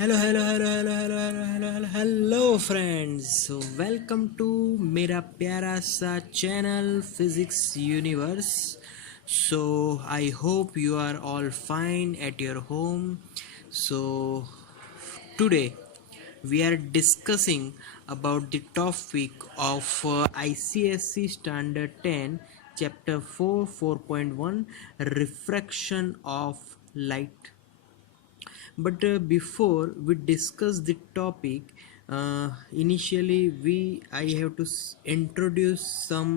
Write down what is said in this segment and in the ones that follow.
Hello friends, welcome to मेरा प्यारा सा channel physics universe. So I hope you are all fine at your home. So today we are discussing about the topic of ICSE Standard 10 Chapter 4 4.1 Refraction of Light. But before we discuss the topic, initially I have to introduce some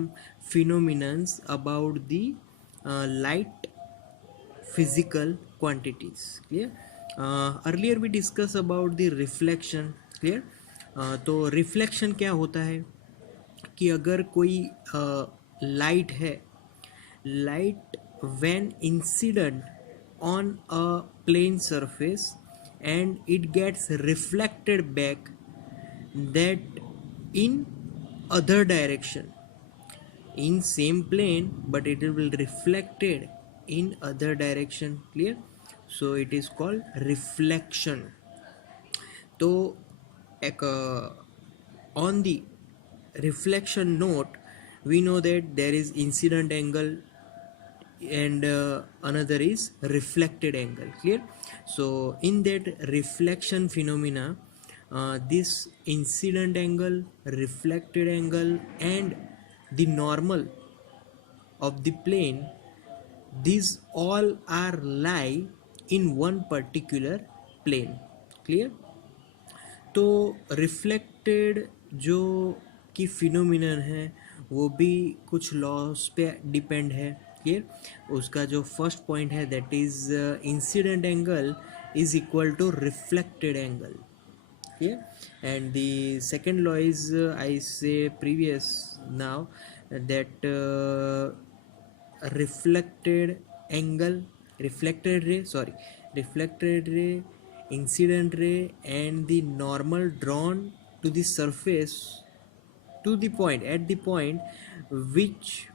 phenomenons about the light physical quantities. Clear? Earlier we discussed about the reflection. Clear? तो रिफ्लेक्शन क्या होता है कि अगर कोई लाइट है, light when incident on a plane surface and it gets reflected back that in other direction in same plane, but it will reflected in other direction. Clear? So it is called reflection. तो एक on the reflection note, we know that there is incident angle and another is reflected angle. Clear? So in that reflection phenomena, this incident angle, reflected angle and the normal of the plane, these all are lie in one particular plane. Clear? तो रिफ्लेक्टेड जो कि फिनोमिनन है वो भी कुछ लॉस पे डिपेंड है. Clear? उसका जो फर्स्ट पॉइंट है that is incident angle is equal to reflected angle. Clear? And the second law is I say previous now that reflected angle, reflected ray, incident ray and the normal drawn to the surface to the point at the point which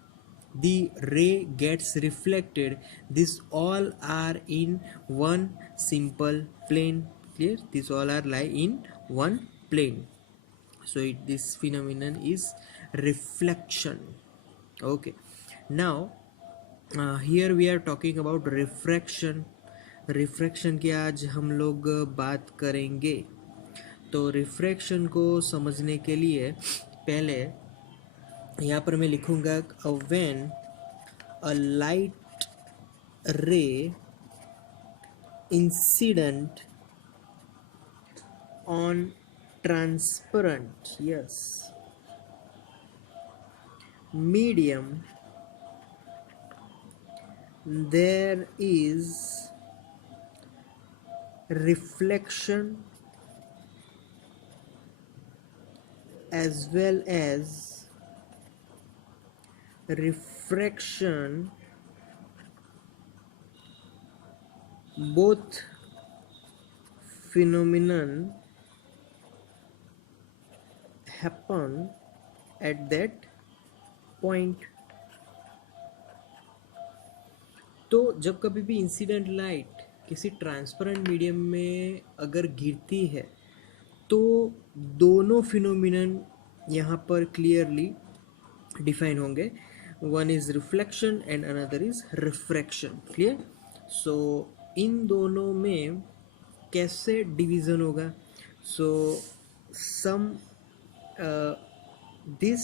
the ray gets reflected, these all are in one simple plane. Clear? These all are lie in one plane. So this phenomenon is reflection. Okay, now here we are talking about refraction. Refraction की आज हम लोग बात करेंगे. तो रिफ्रैक्शन को समझने के लिए पहले यहाँ पर मैं लिखूँगा when a light ray incident on transparent medium, there is reflection as well as refraction. Both phenomenon happen at that point. तो जब कभी भी इंसिडेंट लाइट किसी ट्रांसपेरेंट मीडियम में अगर गिरती है तो दोनों फिनोमिनन यहाँ पर क्लियरली डिफाइन होंगे. One is reflection and another is refraction. Clear? So इन दोनों में कैसे डिवीज़न होगा? So some this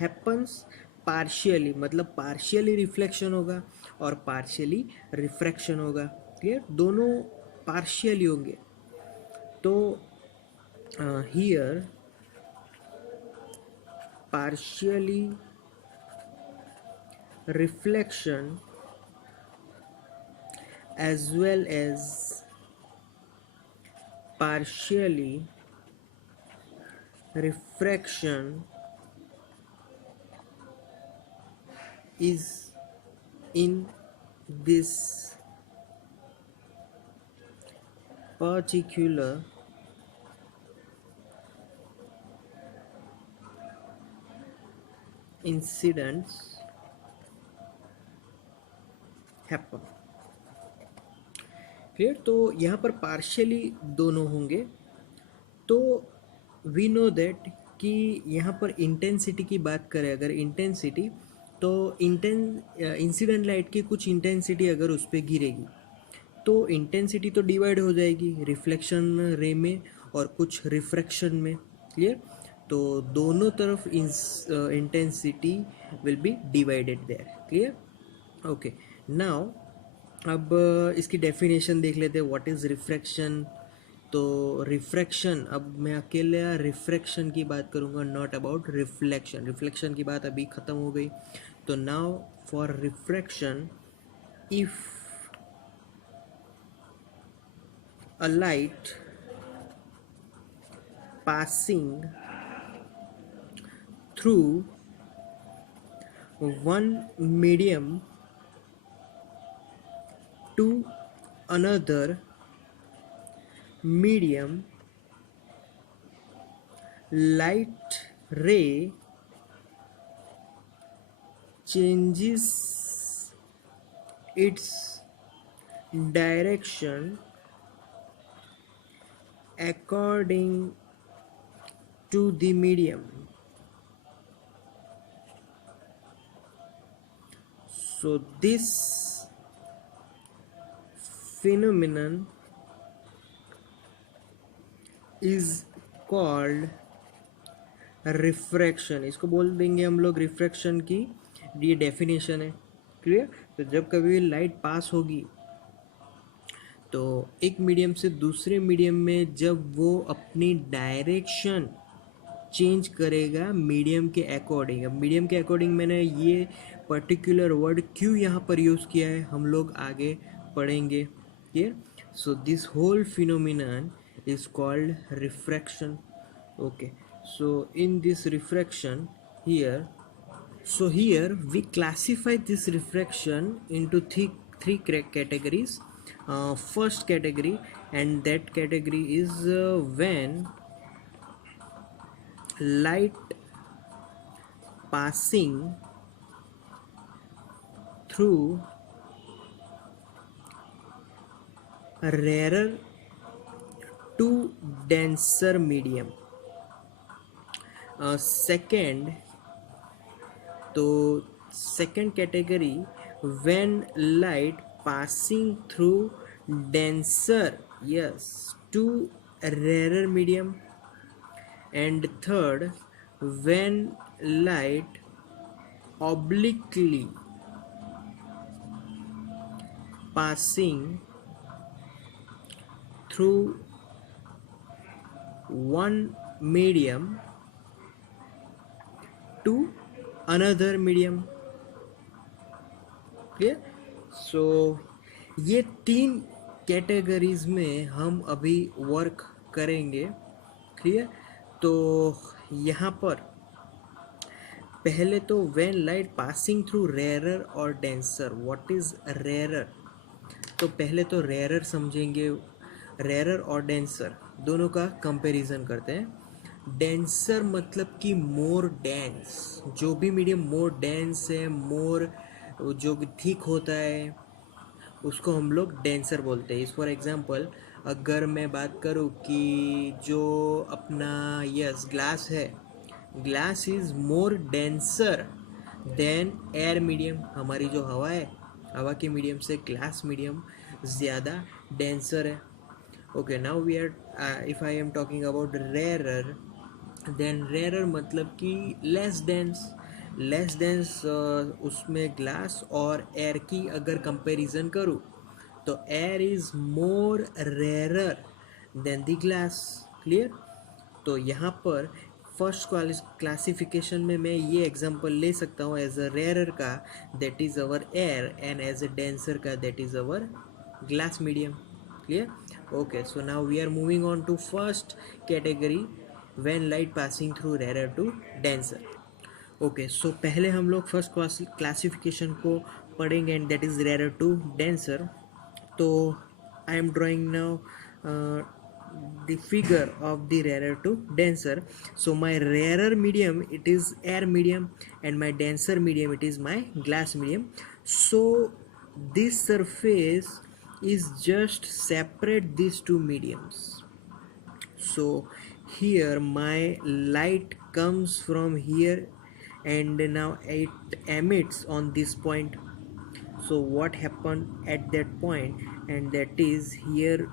happens partially, मतलब पार्शियली रिफ्लेक्शन होगा और पार्शियली रिफ्रैक्शन होगा. क्लियर? दोनों पार्शियली होंगे. तो here partially reflection as well as partially refraction is in this particular incidents happen. Clear. तो यहाँ पर पार्शियली दोनों होंगे। तो वी नो दैट कि यहाँ पर इंटेंसिटी की बात करें, अगर इंटेंसिटी, तो इंसिडेंट लाइट की कुछ इंटेंसिटी अगर उस पर गिरेगी तो इंटेंसिटी तो डिवाइड हो जाएगी रिफ्लेक्शन रे में और कुछ रिफ्रैक्शन में। क्लियर। तो दोनों तरफ intensity will be divided there. Clear. Okay. Now अब इसकी डेफिनेशन देख लेते हैं, व्हाट इज रिफ्रैक्शन। तो रिफ्रैक्शन, अब मैं अकेले रिफ्रैक्शन की बात करूँगा, नॉट अबाउट रिफ्लेक्शन। रिफ्लेक्शन की बात अभी ख़त्म हो गई। तो now for refraction, if a light passing through one medium to another medium, light ray changes its direction according to the medium. So this phenomenon is called refraction. इसको बोल देंगे हम लोग रिफ्रैक्शन की, ये डेफिनेशन है। क्लियर। तो जब कभी लाइट पास होगी तो एक मीडियम से दूसरे मीडियम में जब वो अपनी डायरेक्शन चेंज करेगा मीडियम के अकॉर्डिंग। अब मीडियम के अकॉर्डिंग मैंने ये पर्टिकुलर वर्ड क्यों यहाँ पर यूज़ किया है हम लोग आगे पढ़ेंगे। Clear. So this whole phenomenon is called refraction. Okay. So in this refraction here, so here we classify this refraction into three categories. First category, and that category is when light passing through rarer to denser medium. Second, तो second category, when light passing through denser, yes, to rarer medium. And third, when light obliquely passing through one medium to another medium. Clear. So ये तीन कैटेगरीज में हम अभी वर्क करेंगे। क्लियर। तो यहाँ पर पहले तो when light passing through rarer और डेंसर, व्हाट इज रेयरर। तो पहले तो रेयरर समझेंगे, रेयरर और डेंसर दोनों का कंपैरिजन करते हैं। डेंसर मतलब कि मोर डेंस, जो भी मीडियम मोर डेंस है, मोर जो थिक होता है उसको हम लोग डेंसर बोलते हैं। इस फॉर एग्जांपल अगर मैं बात करूँ कि जो अपना यस ग्लास है, glass is more denser than air medium. हमारी जो हवा है, हवा के मीडियम से ग्लास मीडियम ज़्यादा डेंसर है। Okay. Now we are if I am talking about rarer, then rarer मतलब कि लेस डेंस। लेस डेंस उसमें ग्लास और एयर की अगर कंपैरिजन करूँ तो air is more rarer than the glass. Clear. तो यहाँ पर फर्स्ट क्लासिफिकेशन में मैं ये एग्जांपल ले सकता हूँ एज अ रेयरर का, that is our air, and as a denser का, that is our glass medium. Clear. Okay. So now we are moving on to first category, when light passing through rare to denser. Okay. So पहले हम लोग first classification को पढ़ेंगे and that is rare to denser. तो I am drawing now the figure of the rarer to denser. So my rarer medium, it is air medium, and my denser medium, it is my glass medium. So this surface is just separate these two mediums. So here my light comes from here and now it emits on this point. So what happened at that point, and that is here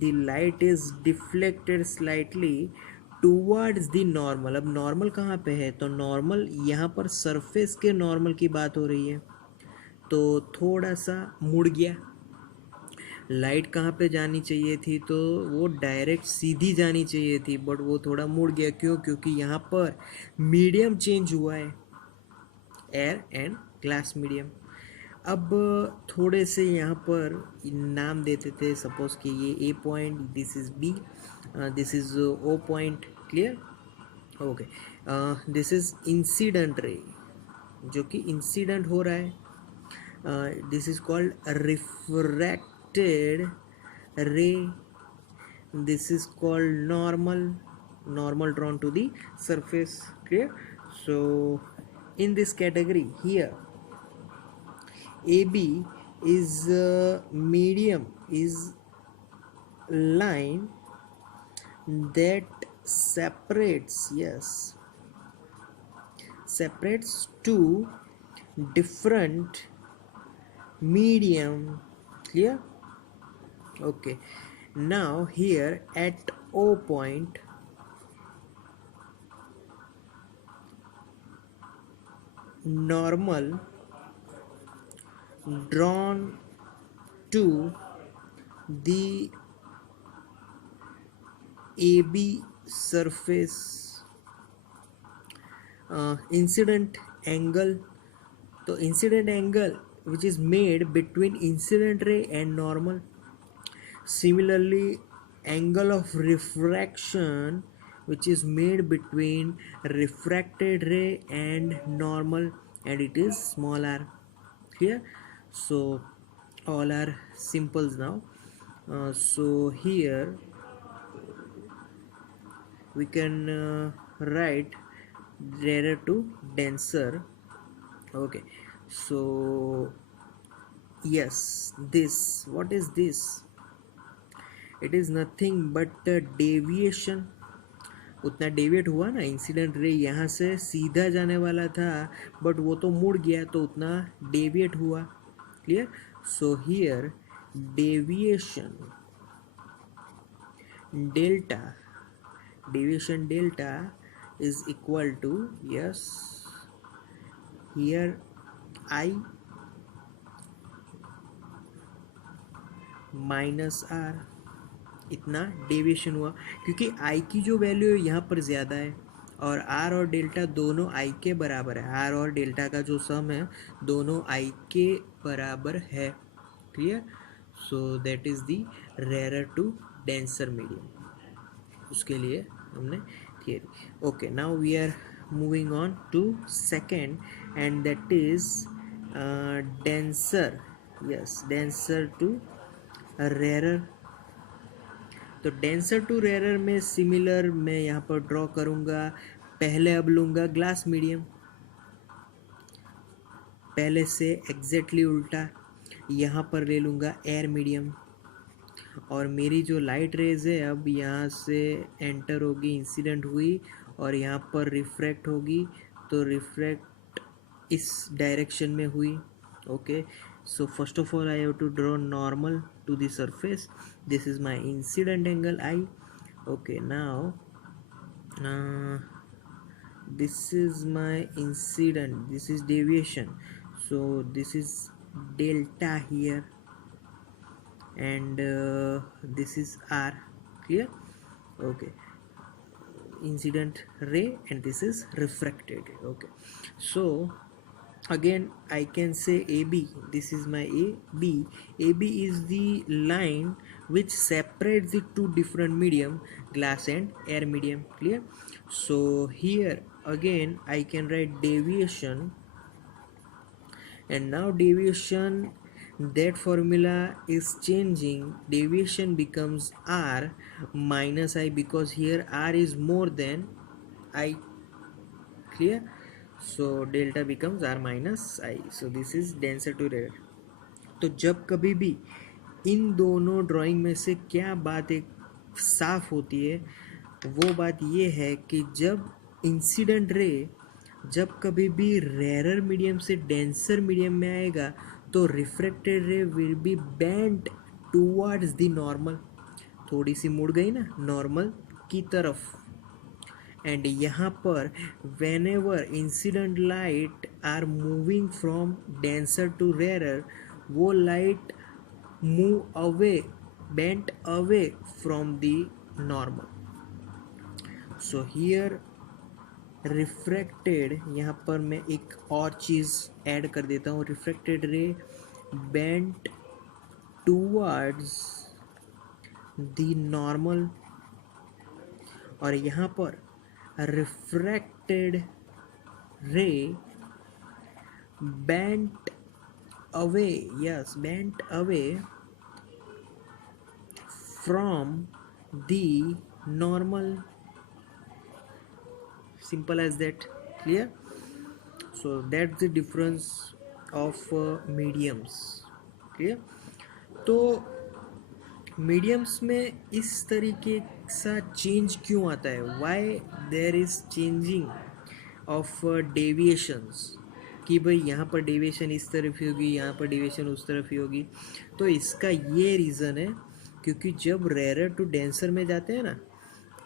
the light is deflected slightly towards the normal. अब नॉर्मल कहाँ पे है, तो नॉर्मल यहाँ पर सरफेस के नॉर्मल की बात हो रही है, तो थोड़ा सा मुड़ गया। लाइट कहाँ पे जानी चाहिए थी, तो वो डायरेक्ट सीधी जानी चाहिए थी, बट वो थोड़ा मुड़ गया। क्यों? क्योंकि यहाँ पर मीडियम चेंज हुआ है, एयर एंड ग्लास मीडियम। अब थोड़े से यहाँ पर नाम देते थे, सपोज कि ये A point, this is B, this is O point. Clear? Okay. This is incident ray, जो कि इंसिडेंट हो रहा है। This is called refracted ray, this is called normal drawn to the surface. Clear? So in this category here, AB is medium, is line that separates, yes, separates two different medium. Clear? Okay. Now here at O point, normal drawn to the AB surface, incident angle, तो incident angle which is made between incident ray and normal. Similarly, angle of refraction which is made between refracted ray and normal, and it is small r. Here, so all are simples now. So here we can write rarer to denser. Okay, so yes, this, what is this? It is nothing but deviation. उतना deviate हुआ ना, incident ray यहाँ से सीधा जाने वाला था बट वो तो मुड़ गया, तो उतना डेविएट हुआ। Clear? So here deviation delta, deviation delta is equal to, yes, here I minus R, इतना डेविएशन हुआ क्योंकि आई की जो वैल्यू है यहाँ पर ज़्यादा है, और आर और डेल्टा दोनों आई के बराबर है। आर और डेल्टा का जो सम है दोनों आई के बराबर है। Clear? So that is the rare to denser medium, उसके लिए हमने theory. Okay, now we are moving on to second, and that is denser, yes, denser to rare. तो डेंसर टू रेयर में सिमिलर मैं यहाँ पर ड्रॉ करूँगा। पहले अब लूँगा ग्लास मीडियम, पहले से एग्जैक्टली उल्टा यहाँ पर ले लूँगा एयर मीडियम, और मेरी जो लाइट रेज है अब यहाँ से एंटर होगी, इंसिडेंट हुई और यहाँ पर रिफ्रैक्ट होगी, तो रिफ्रैक्ट इस डायरेक्शन में हुई। Okay, so first of all I have to draw normal to the surface. This is my incident angle I. Okay, now this is my incident, this is deviation, so this is delta here, and this is r. Clear? Okay, incident ray and this is refracted. Okay, so again I can say AB, this is my AB. AB is the line which separates the two different medium, glass and air medium. Clear? So here again I can write deviation, and now deviation, that formula is changing. Deviation becomes r minus I, because here r is more than I. Clear? So delta becomes r minus I. So this is denser to rare. तो जब कभी भी इन दोनों ड्राइंग में से क्या बात एक साफ होती है, वो बात ये है कि जब इंसिडेंट रे जब कभी भी रेयर मीडियम से डेंसर मीडियम में आएगा तो रिफ्रैक्टेड रे will be bent towards the normal, थोड़ी सी मुड़ गई ना नॉर्मल की तरफ। एंड यहाँ पर whenever incident light are moving from denser to rare, वो light move away, bent away from the normal. So here refracted, यहाँ पर मैं एक और चीज़ ऐड कर देता हूँ, रिफ्रैक्टेड रे बेंट टूवर्ड्स द नॉर्मल, और यहाँ पर रिफ्रैक्टेड रे bent away, yes bent away from the normal, simple as that, clear? So that's the difference of mediums, clear? तो मीडियम्स में इस तरीके सा चेंज क्यों आता है, why there is changing of deviations, कि भाई यहाँ पर डेविएशन इस तरफ ही होगी, यहाँ पर डेविएशन उस तरफ ही होगी। तो इसका ये रीज़न है क्योंकि जब रेयर टू डेंसर में जाते हैं ना,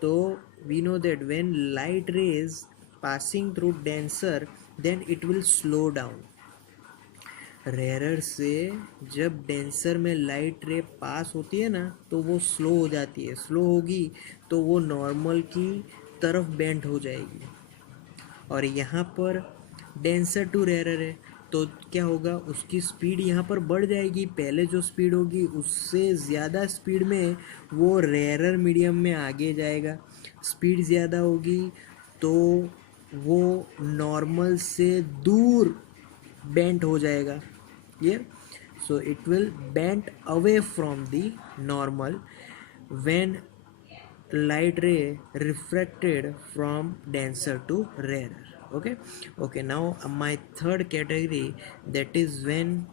तो we know that when light rays passing through denser then it will slow down। Rare से जब डेंसर में लाइट रे पास होती है ना तो वो स्लो हो जाती है, स्लो होगी तो वो नॉर्मल की तरफ बेंड हो जाएगी। और यहाँ पर डेंसर टू रेयर है तो क्या होगा, उसकी स्पीड यहाँ पर बढ़ जाएगी, पहले जो स्पीड होगी उससे ज़्यादा स्पीड में वो रेयर मीडियम में आगे जाएगा। स्पीड ज़्यादा होगी तो वो नॉर्मल से दूर बेंट हो जाएगा, clear? So it will bent away from the normal when light ray refracted from denser to rarer, okay. Now my third category, that is when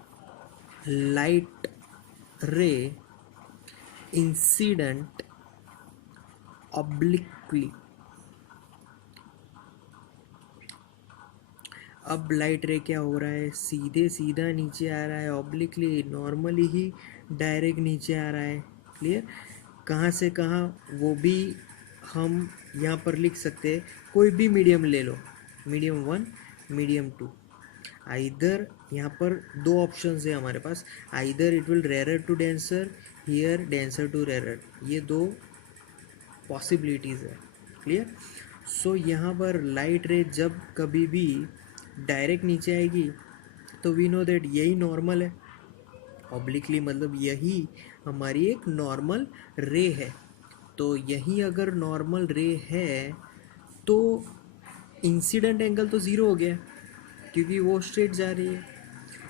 light ray incident obliquely। अब लाइट रे क्या हो रहा है, सीधे सीधा नीचे आ रहा है, ऑब्लिकली नॉर्मली ही डायरेक्ट नीचे आ रहा है, क्लियर? कहाँ से कहाँ वो भी हम यहाँ पर लिख सकते हैं, कोई भी मीडियम ले लो, मीडियम 1 मीडियम 2, आइदर यहाँ पर दो ऑप्शंस है हमारे पास, either it will rare to denser, here denser to rare, ये दो पॉसिबिलिटीज़ है, क्लियर? सो यहाँ पर लाइट रे जब कभी भी डायरेक्ट नीचे आएगी तो वी नो दैट यही नॉर्मल है, ऑब्लिकली मतलब यही हमारी एक नॉर्मल रे है। तो यही अगर नॉर्मल रे है तो इंसिडेंट एंगल तो ज़ीरो हो गया क्योंकि वो स्ट्रेट जा रही है,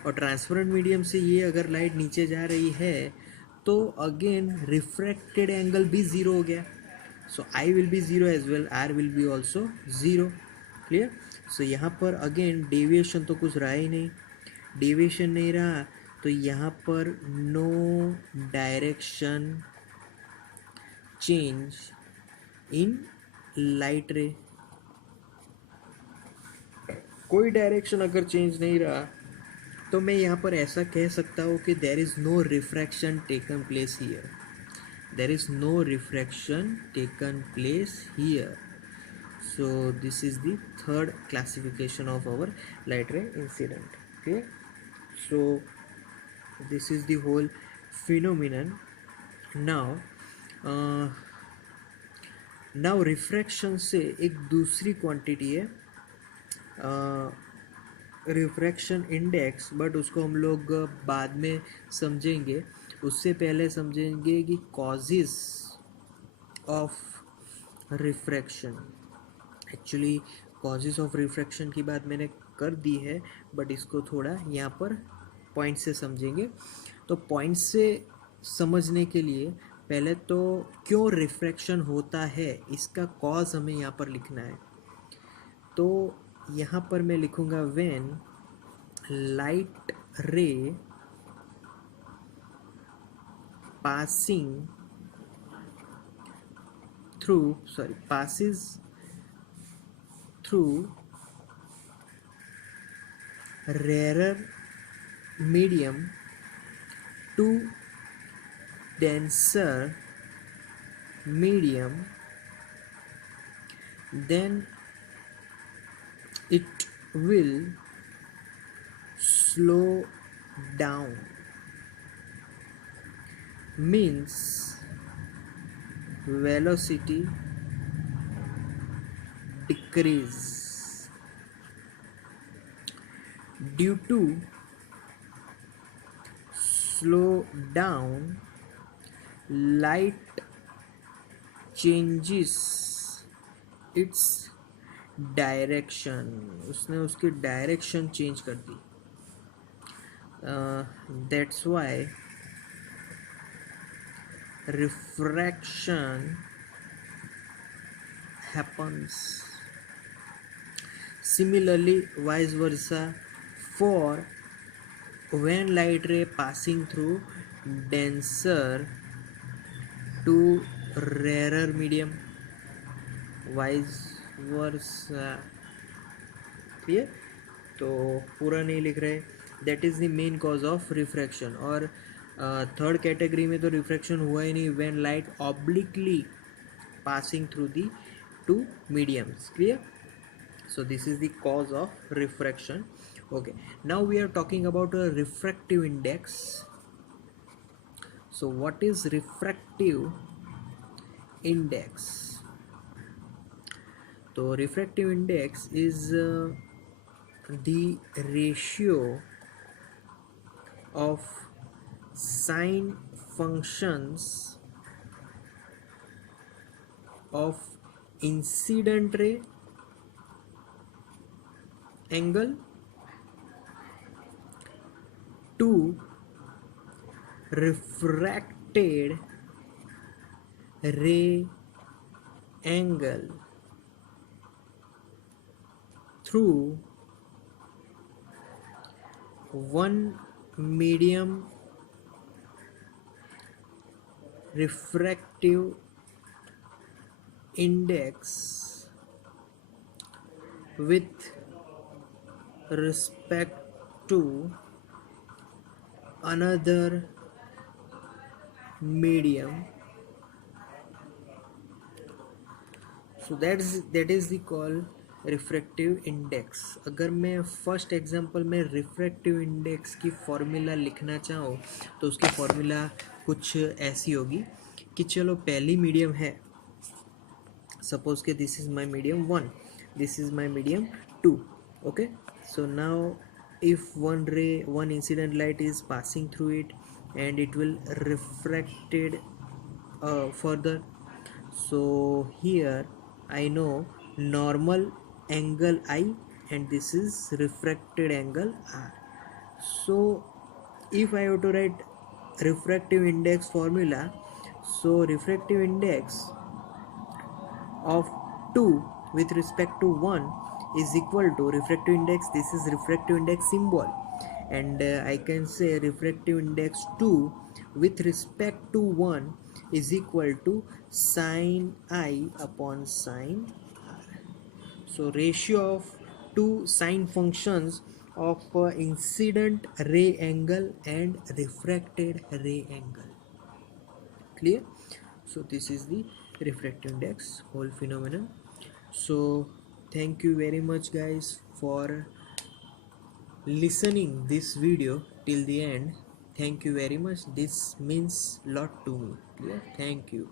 और ट्रांसपेरेंट मीडियम से ये अगर लाइट नीचे जा रही है तो अगेन रिफ्रैक्टेड एंगल भी ज़ीरो हो गया। So i will be zero as well, r will be also zero, clear? So यहाँ पर अगेन डेविएशन तो कुछ रहा ही नहीं, डेविएशन नहीं रहा तो यहाँ पर no direction change in light ray, कोई डायरेक्शन अगर चेंज नहीं रहा तो मैं यहाँ पर ऐसा कह सकता हूँ कि there is no refraction taken place here, there is no refraction taken place here. So this is the third classification of our light ray incident, okay? So this is the whole phenomenon. uh, now refraction से एक दूसरी क्वांटिटी है refraction index, but उसको हम लोग बाद में समझेंगे, उससे पहले समझेंगे कि causes of refraction. Actually causes of refraction की बात मैंने कर दी है, बट इसको थोड़ा यहाँ पर पॉइंट से समझेंगे। तो पॉइंट से समझने के लिए पहले तो क्यों रिफ्रैक्शन होता है इसका कॉज हमें यहाँ पर लिखना है। तो यहाँ पर मैं लिखूँगा व्हेन लाइट रे passing passes through rarer medium to denser medium, then it will slow down. Means velocity decrease due to slow down. Light changes its direction, उसने उसकी डायरेक्शन चेंज कर दी. That's why refraction happens. Similarly, vice versa, for when light ray passing through denser to rarer medium, vice versa. Clear? तो पूरा नहीं लिख रहे. That is the main cause of refraction. और थर्ड कैटेगरी में तो रिफ्रैक्शन हुआ ही नहीं when light obliquely passing through the two mediums. Clear? So this is the cause of refraction. Okay, now we are talking about a refractive index. So what is refractive index? So refractive index is the ratio of sine functions of incident ray angle to refracted ray angle through one medium refractive index with respect to another medium. So that is the call refractive index. अगर मैं first example में refractive index की फॉर्मूला लिखना चाहूँ तो उसकी फॉर्मूला कुछ ऐसी होगी कि चलो पहली मीडियम है, सपोज के this is my medium 1, this is my medium 2. Okay, so now if one incident light is passing through it and it will refracted further. So here I know normal angle I and this is refracted angle R. So if I have to write refractive index formula, so refractive index of 2 with respect to 1 is equal to refractive index, this is refractive index symbol, and I can say refractive index 2 with respect to 1 is equal to sine I upon sine R. So ratio of two sine functions of incident ray angle and refracted ray angle. Clear? So this is the refractive index whole phenomenon. So thank you very much guys for listening this video till the end. Thank you very much, this means lot to me. Clear? Thank you.